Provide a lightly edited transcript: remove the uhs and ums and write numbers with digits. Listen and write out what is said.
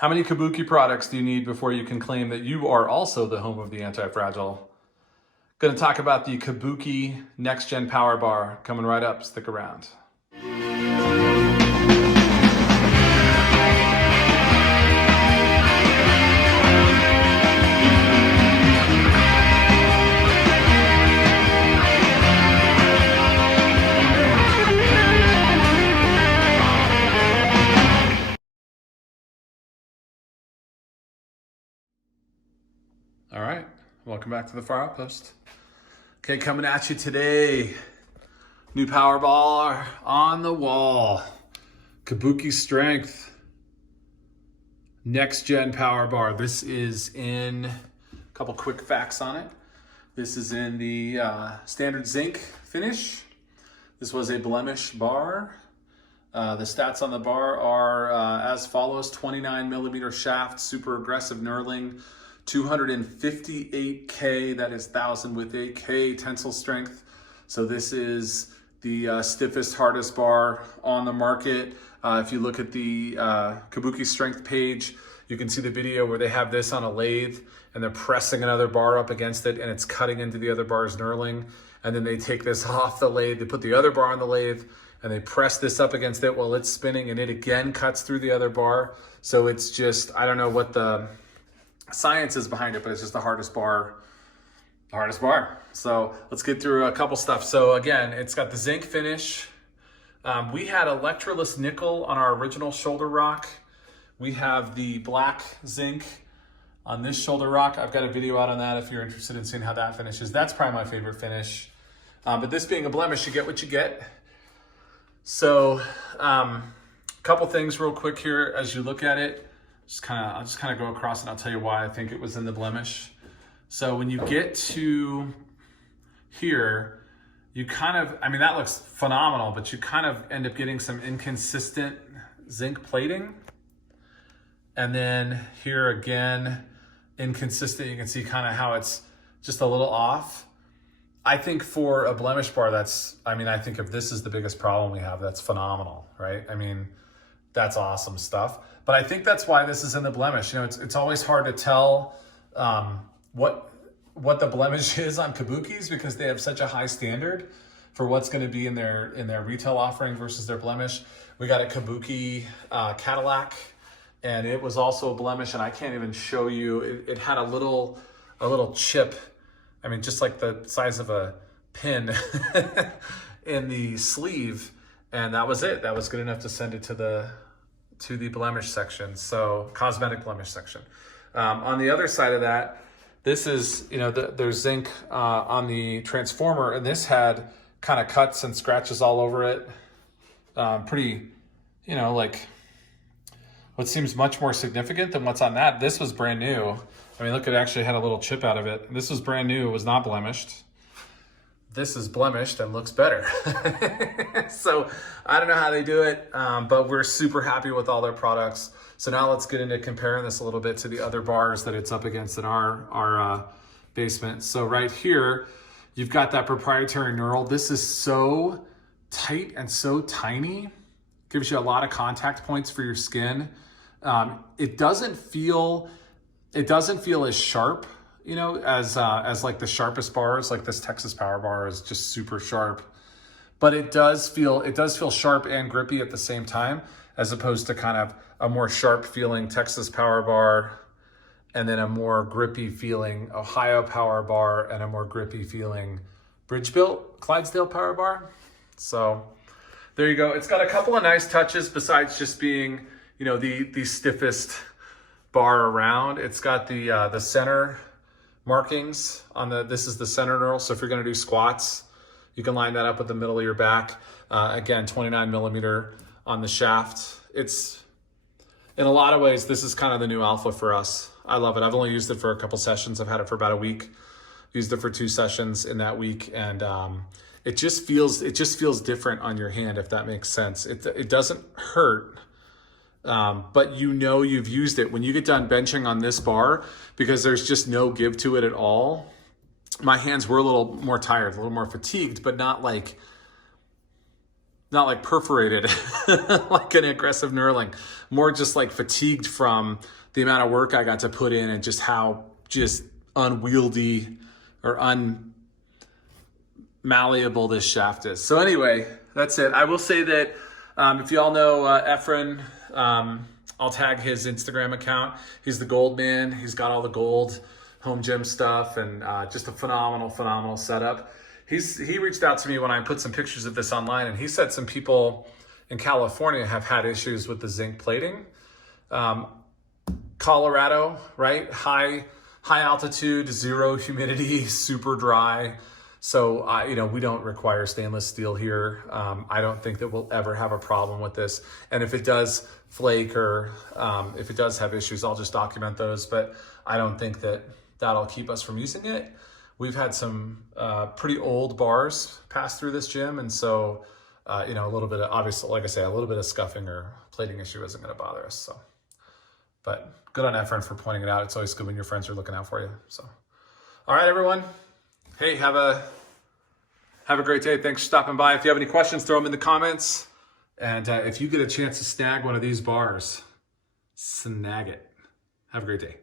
How many Kabuki products do you need before you can claim that you are also the home of the anti-fragile? Going to talk about the Kabuki Next Gen Power Bar coming right up. Stick around. All right, welcome back to the Far Outpost. Okay, coming at you today. New power bar on the wall. Kabuki Strength Next Gen Power Bar. This is in, a couple quick facts on it. This is in the standard zinc finish. This was a blemish bar. The stats on the bar are as follows: 29 millimeter shaft, super aggressive knurling, 258K, that is 1,000 with 8K tensile strength. So this is the stiffest, hardest bar on the market. If you look at the Kabuki Strength page, you can see the video where they have this on a lathe and they're pressing another bar up against it and it's cutting into the other bar's knurling. And then they take this off the lathe, they put the other bar on the lathe and they press this up against it while it's spinning and it again cuts through the other bar. So it's just, I don't know what the science is behind it, but it's just the hardest bar. So let's get through a couple stuff. So again, it's got the zinc finish. We had electroless nickel on our original shoulder rock. We have the black zinc on this shoulder rock. I've got a video out on that if you're interested in seeing how that finishes. That's probably my favorite finish. But this being a blemish, you get what you get. So a couple things real quick here as you look at it. I'll just kind of go across and I'll tell you why I think it was in the blemish. So when you get to here, you kind of, I mean, that looks phenomenal, but you kind of end up getting some inconsistent zinc plating. And then here again, inconsistent, you can see kind of how it's just a little off. I think for a blemish bar, I think if this is the biggest problem we have, that's phenomenal, right? I mean, that's awesome stuff. But I think that's why this is in the blemish. You know, it's always hard to tell what the blemish is on Kabukis because they have such a high standard for what's going to be in their retail offering versus their blemish. We got a Kabuki Cadillac, and it was also a blemish, and I can't even show you. It had a little chip. I mean, just like the size of a pin in the sleeve, and that was it. That was good enough to send it to the blemish section, so cosmetic blemish section. On the other side of that, this is, there's zinc on the transformer, and this had kind of cuts and scratches all over it. Pretty, like what seems much more significant than what's on that. This was brand new. I mean, look, it actually had a little chip out of it. This was brand new, it was not blemished. This is blemished and looks better. So I don't know how they do it, but we're super happy with all their products. So now let's get into comparing this a little bit to the other bars that it's up against in our basement. So right here, you've got that proprietary knurl. This is so tight and so tiny. Gives you a lot of contact points for your skin. It doesn't feel as sharp, as like the sharpest bars, like this Texas Power Bar is just super sharp, but it does feel sharp and grippy at the same time, as opposed to kind of a more sharp feeling Texas Power Bar, and then a more grippy feeling Ohio Power Bar, and a more grippy feeling Bridge-built Clydesdale Power Bar. So there you go. It's got a couple of nice touches besides just being, the stiffest bar around. It's got the center markings on this is the center knurl. So if you're going to do squats, you can line that up with the middle of your back. Again, 29 millimeter on the shaft. It's, in a lot of ways, this is kind of the new alpha for us. I love it. I've only used it for a couple sessions. I've had it for about a week. Used it for 2 sessions in that week, and it just feels different on your hand, if that makes sense. It doesn't hurt. But you've used it when you get done benching on this bar, because there's just no give to it at all. My hands were a little more tired, a little more fatigued, but not like not like perforated like an aggressive knurling, more just like fatigued from the amount of work I got to put in and just how just unwieldy or unmalleable this shaft is. So anyway, that's it. I will say that if you all know Efren, I'll tag his Instagram account. He's the gold man. He's got all the gold home gym stuff and just a phenomenal setup. He reached out to me when I put some pictures of this online, and he said some people in California have had issues with the zinc plating. Colorado, right? High altitude, zero humidity, super dry. So, we don't require stainless steel here. I don't think that we'll ever have a problem with this. And if it does flake or if it does have issues, I'll just document those. But I don't think that that'll keep us from using it. We've had some pretty old bars pass through this gym. And so, a little bit of, obviously, like I say, a little bit of scuffing or plating issue isn't going to bother us. So, but good on Efren for pointing it out. It's always good when your friends are looking out for you. So, all right, everyone. Hey, have a great day. Thanks for stopping by. If you have any questions, throw them in the comments. And if you get a chance to snag one of these bars, snag it. Have a great day.